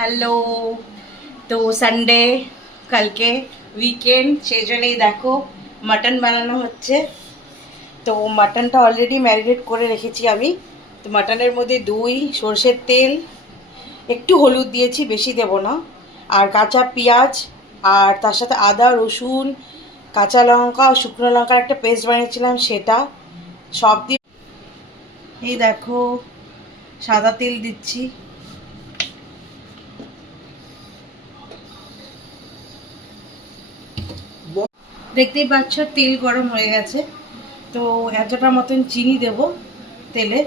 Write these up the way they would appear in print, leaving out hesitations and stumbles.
Hello. তো Sunday, কালকে weekend, সেই জন্যই দেখো মাটন বানানো হচ্ছে। তো মাটনটা অলরেডি ম্যারিনেট করে রেখেছি আমি। তো মাটনের মধ্যে দই, সর্ষের তেল, একটু হলুদ দিয়েছি, বেশি দেব না, আর কাঁচা পেঁয়াজ, আর তার সাথে আদা, রসুন, কাঁচা লঙ্কা ও শুকনো লঙ্কার একটা পেস্ট বানিয়েছিলাম, সেটা সব দিয়ে এই দেখো সাদা তেল দিচ্ছি। দেখতেই পাচ্ছ তেল গরম হয়ে গেছে। তো এতটা মতন চিনি দেব তেলে।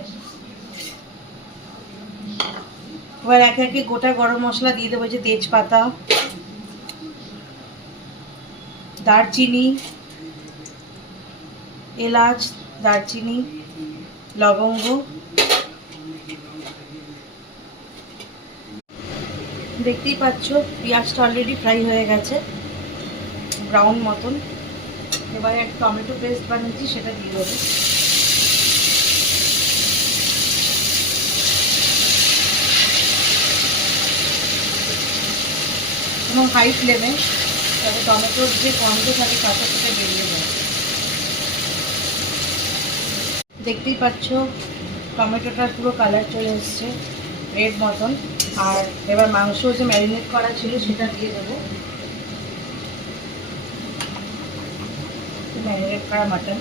এবার একে একে গোটা গরম মশলা দিয়ে দেবো, যে তেজপাতা, দারচিনি, এলাচ, দারচিনি, লবঙ্গ। দেখতেই পাচ্ছ পেঁয়াজটা অলরেডি ফ্রাই হয়ে গেছে ব্রাউন মতন। এবারে এক টমেটো পেস্ট বানিয়েছি, সেটা দিয়ে দেবো। এবং হাই ফ্লেমে, তবে টমেটোর যে গন্ধ থাকে কাঁচা থেকে বেরিয়ে যায়। দেখতেই পাচ্ছ টমেটোটার পুরো কালার চলে এসছে রেড মতন। আর এবার মাংস যে ম্যারিনেট করা ছিল সেটা দিয়ে দেবো, ম্যারিনেট করা মাটন।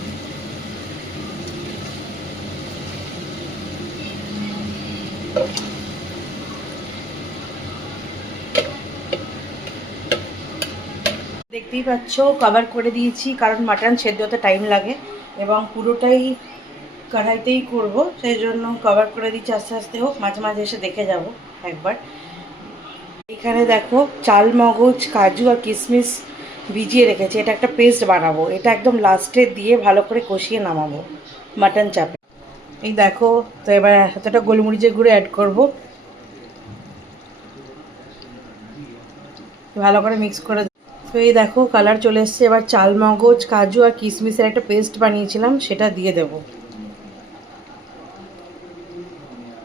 দেখতেই পাচ্ছ কভার করে দিয়েছি, কারণ মাটন সেদ্ধ হতে টাইম লাগে এবং পুরোটাই কড়াইতেই করব, সেই জন্য কভার করে দিচ্ছি। আস্তে আস্তে হোক, মাঝে মাঝে এসে দেখে যাব একবার। এখানে দেখো চাল, মগজ, কাজু আর কিশমিশ ভিজিয়ে রেখেছি, এটা একটা পেস্ট বানাবো। এটা একদম লাস্টে দিয়ে ভালো করে কষিয়ে নামাবো মাটন চাপে। এই দেখো, তো এবার এতটা গোলমরিচের গুঁড়ো অ্যাড করব, ভালো করে মিক্স করে। তো এই দেখো কালার চলে এসছে। এবার চাল, মগজ, কাজু আর কিশমিশের একটা পেস্ট বানিয়েছিলাম, সেটা দিয়ে দেব।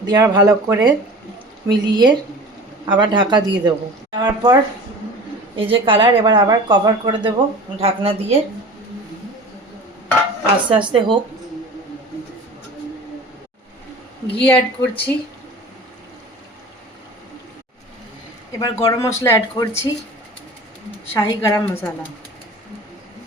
দিয়ে আবার ভালো করে মিলিয়ে আবার ঢাকা দিয়ে দেবো। দেওয়ার পর এই যে কালার, এবার আবার কভার করে দেব ঢাকনা দিয়ে, আস্তে আস্তে হোক। ঘি অ্যাড করছি, এবার গরম মশলা অ্যাড করছি, শাহি গরম মশলা।